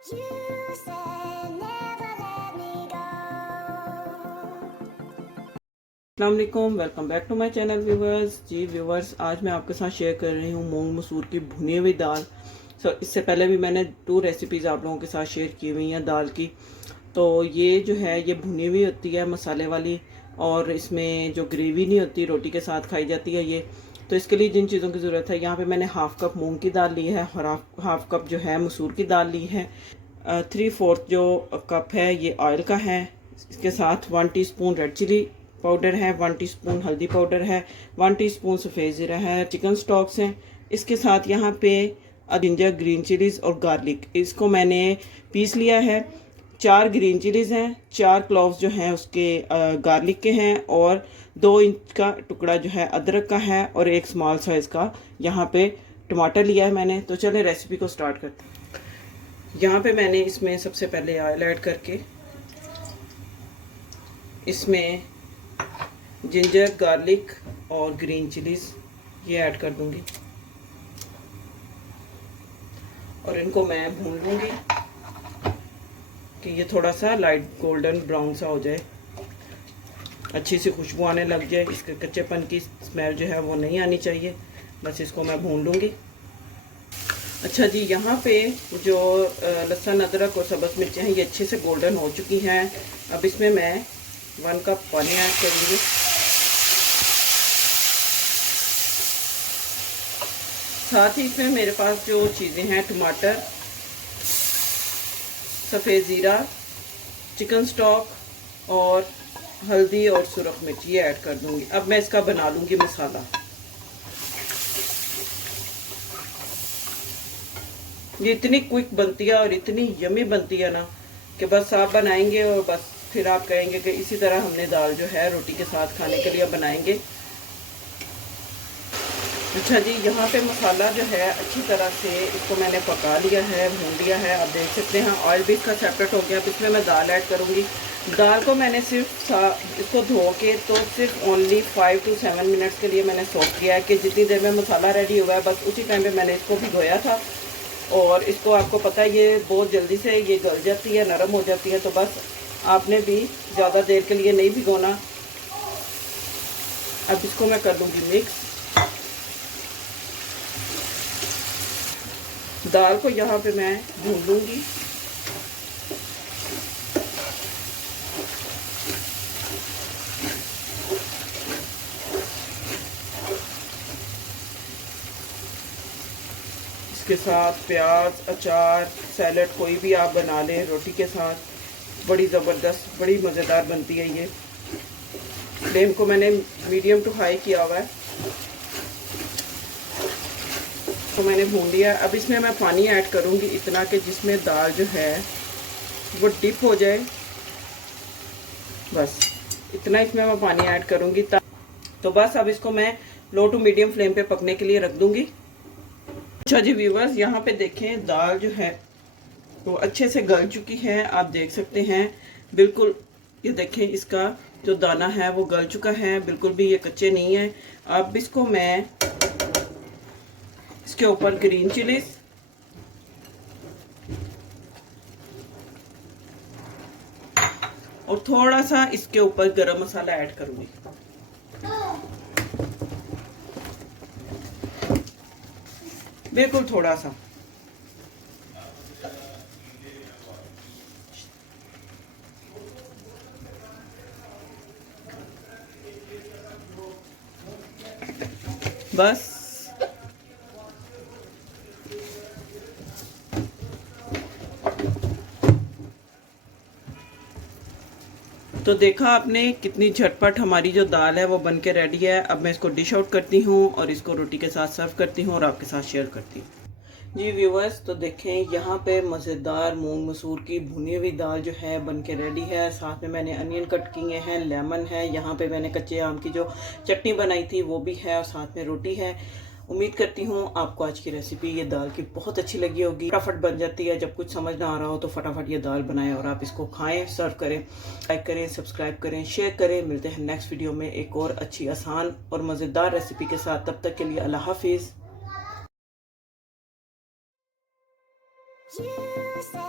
You said never let me go. अस्सलामुअलैकुम, welcome back to my channel viewers. जी viewers, आज मैं आपके साथ शेयर कर रही हूँ मूंग मसूर की भुनी हुई दाल। इससे पहले भी मैंने 2 रेसिपीज़ आप लोगों के साथ शेयर की हुई हैं दाल की। तो ये जो है ये भुनी हुई होती है मसाले वाली, और इसमें जो ग्रेवी नहीं होती, रोटी के साथ खाई जाती है ये। तो इसके लिए जिन चीज़ों की ज़रूरत है, यहाँ पे मैंने हाफ़ कप मूंग की दाल ली है और हाफ कप जो है मसूर की दाल ली है। 3/4 जो कप है ये ऑयल का है। इसके साथ 1 टीस्पून रेड चिली पाउडर है, 1 टीस्पून हल्दी पाउडर है, 1 टीस्पून सफ़ेद ज़ीरा है, चिकन स्टॉक्स हैं। इसके साथ यहाँ पे जिंजर, ग्रीन चिलीज़ और गार्लिक, इसको मैंने पीस लिया है। 4 ग्रीन चिलीज़ हैं, 4 क्लोव्स जो हैं उसके गार्लिक के हैं, और 2 इंच का टुकड़ा जो है अदरक का है, और एक स्मॉल साइज़ का यहाँ पे टमाटर लिया है मैंने। तो चलें रेसिपी को स्टार्ट करते हैं। यहाँ पे मैंने इसमें सबसे पहले ऑयल ऐड करके इसमें जिंजर, गार्लिक और ग्रीन चिलीज़ ये ऐड कर दूंगी, और इनको मैं भून लूँगी कि ये थोड़ा सा लाइट गोल्डन ब्राउन सा हो जाए, अच्छी सी खुशबू आने लग जाए। इसके कच्चेपन की स्मेल जो है वो नहीं आनी चाहिए। बस इसको मैं भून लूँगी। अच्छा जी, यहाँ पे जो लहसुन, अदरक और सब्ज़ मिर्चें हैं ये अच्छे से गोल्डन हो चुकी हैं। अब इसमें मैं 1 कप पानी ऐड करूँगी। साथ ही इसमें मेरे पास जो चीज़ें हैं, टमाटर, सफ़ेद ज़ीरा, चिकन स्टॉक और हल्दी और सुरख मिर्च ये ऐड कर दूँगी। अब मैं इसका बना लूँगी मसाला। ये इतनी क्विक बनती है और इतनी यमी बनती है ना कि बस आप बनाएंगे और बस फिर आप कहेंगे कि इसी तरह हमने दाल जो है रोटी के साथ खाने के लिए बनाएंगे। अच्छा जी, यहाँ पे मसाला जो है अच्छी तरह से इसको मैंने पका लिया है, भून लिया है। आप देख सकते हैं ऑयल भी इसका सेपरेट हो गया। अब इसमें मैं दाल ऐड करूँगी। दाल को मैंने सिर्फ इसको धो के तो सिर्फ ओनली 5 to 7 मिनट्स के लिए मैंने सोक किया है कि जितनी देर में मसाला रेडी हुआ है बस उसी टाइम पे मैंने इसको भिगोया था। और इसको आपको पता है ये बहुत जल्दी से ये गल जाती है, नरम हो जाती है। तो बस आपने भी ज़्यादा देर के लिए नहीं भिगोना। अब इसको मैं कर दूँगी मिक्स। दाल को यहाँ पे मैं भून लूँगी। इसके साथ प्याज, अचार, सैलड कोई भी आप बना लें रोटी के साथ, बड़ी ज़बरदस्त, बड़ी मज़ेदार बनती है ये। फ्लेम को मैंने मीडियम टू हाई किया हुआ है। तो मैंने भून लिया। अब इसमें मैं पानी ऐड करूँगी इतना कि जिसमें दाल जो है वो डिप हो जाए। बस इतना इसमें मैं पानी ऐड करूँगी। तो बस अब इसको मैं लो टू मीडियम फ्लेम पे पकने के लिए रख दूँगी। अच्छा जी व्यूवर्स, यहाँ पे देखें दाल जो है वो अच्छे से गल चुकी है। आप देख सकते हैं बिल्कुल, ये देखें इसका जो दाना है वो गल चुका है, बिल्कुल भी ये कच्चे नहीं है। अब इसको मैं इसके ऊपर ग्रीन चिलीज और थोड़ा सा इसके ऊपर गरम मसाला ऐड करूंगी। बिल्कुल थोड़ा सा। बस तो देखा आपने कितनी झटपट हमारी जो दाल है वो बन के रेडी है। अब मैं इसको डिश आउट करती हूँ और इसको रोटी के साथ सर्व करती हूँ और आपके साथ शेयर करती हूँ। जी व्यूवर्स, तो देखें यहाँ पे मज़ेदार मूंग मसूर की भुनी हुई दाल जो है बन के रेडी है। साथ में मैंने अनियन कट किए हैं, लेमन है, यहाँ पे मैंने कच्चे आम की जो चटनी बनाई थी वो भी है, और साथ में रोटी है। उम्मीद करती हूँ आपको आज की रेसिपी ये दाल की बहुत अच्छी लगी होगी। फटाफट बन जाती है, जब कुछ समझ ना आ रहा हो तो फटाफट ये दाल बनाएं और आप इसको खाएं, सर्व करें। लाइक करें, सब्सक्राइब करें, शेयर करें। मिलते हैं नेक्स्ट वीडियो में एक और अच्छी, आसान और मज़ेदार रेसिपी के साथ। तब तक के लिए अल्लाह हाफिज़। You said